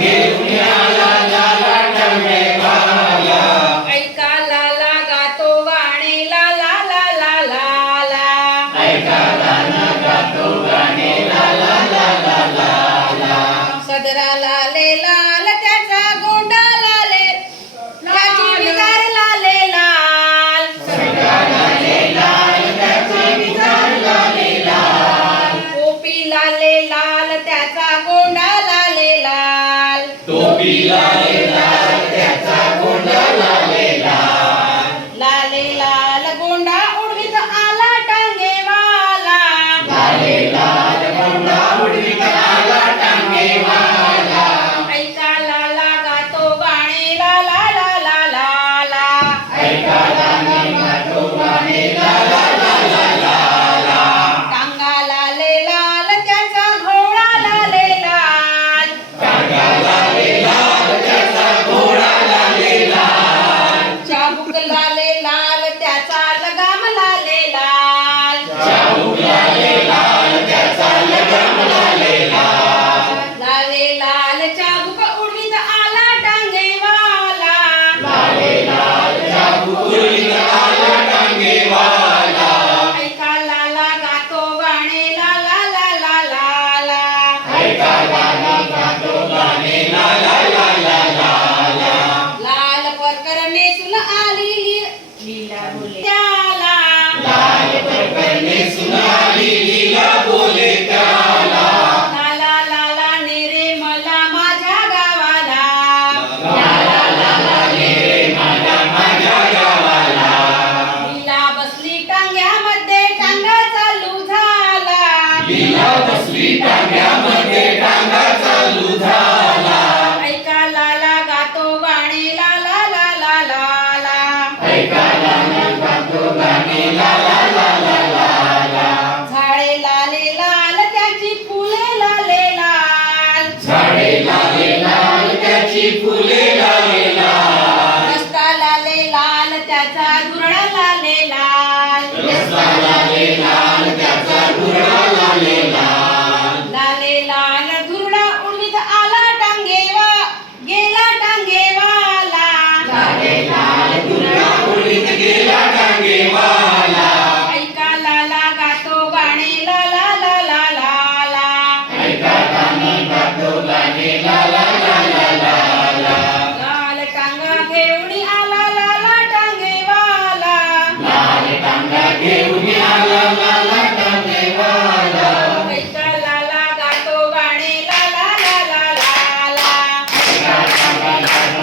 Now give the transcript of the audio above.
घेऊन आला लाला टांगेवाला. ऐका लाला गातो गाणे लाला लाला लाला. ऐका लाला गातो गाणे लाला लाला लाला. सदरा लाले लाल त्याचा गोंडा लाले त्याची विजार लाले लाल. सदरा लाले लाल त्याचे विजार लाले लाल. टोपी लाले लाल त्याचा गोंडा लाले लाल. टोपी लाले लाल त्याचा गोंडा लाले लाल. लाले लाल गोंडा उडवीत आला टांगेवाला. लाले लाल गोंडा उडवीत आला टांगेवाला. ऐका लाला गातो गाणे लाला लाला लाला. ऐका लाला गातो गाणे लाला लाला लाला. टांगा लाले लाल त्याचा घोडा लाले लाल. टांगा लाले लाल त्याचा घोडा लाले लाल. चाबूक लाले लाल त्याचा लगाम लाले लाल. चाबूक लाले लाल त्याचा लगाम लाले लाल. लाले लाल चाबूक उडवीत आला टांगेवाला. लाले लाल चाबूक उडवीत आला टांगेवाला. ऐका लाला गातो गाणे लाला लाला लाला. ऐका लाला गातो गाणे लाला लाला लाला. लाल परकर नेसून आली लीला बोले त्याला. लाल परकर नेसून आली लीला बोले त्याला. लाला लाला नेरे मला माझ्या गावाला. लाला लाला नेरे मला माझ्या गावाला. लीला बसली टांग्यामध्ये टांगा चालू झाला. लीला बसली टांग्यामध्ये टांगा चालू झाला. ऐका लाला गातो गाणे लाला लाला लाला. ऐका लाला गातो गाणे लाला लाला लाला. झाडे लाले लाल त्याची फुले लाले लाल. झाडे लाले लाल त्याची फुले लाले लाल. रस्ता लाले लाल त्याचा दुरडा लाले लाल. रस्ता लाले लाल त्याचा धुरळा लाले लाल. लाले लाल दुरडा उडवीत आला टांगेवा गेला टांगेवाला. लाले लाल धुरळा उडवीत गेला टांगेवाला. ऐका लाला गातो गाणे लाला लाला लाला. ऐका गाणे गातो गाणे लाला लाला लाला. लाल टांगा घेऊन आला लाला टांगेवाला. लाल टांगा घेऊन आला लाला टांगेवाला. ऐका लाला गातो गाणे लाला लाला लाला. ऐका टांगा गातो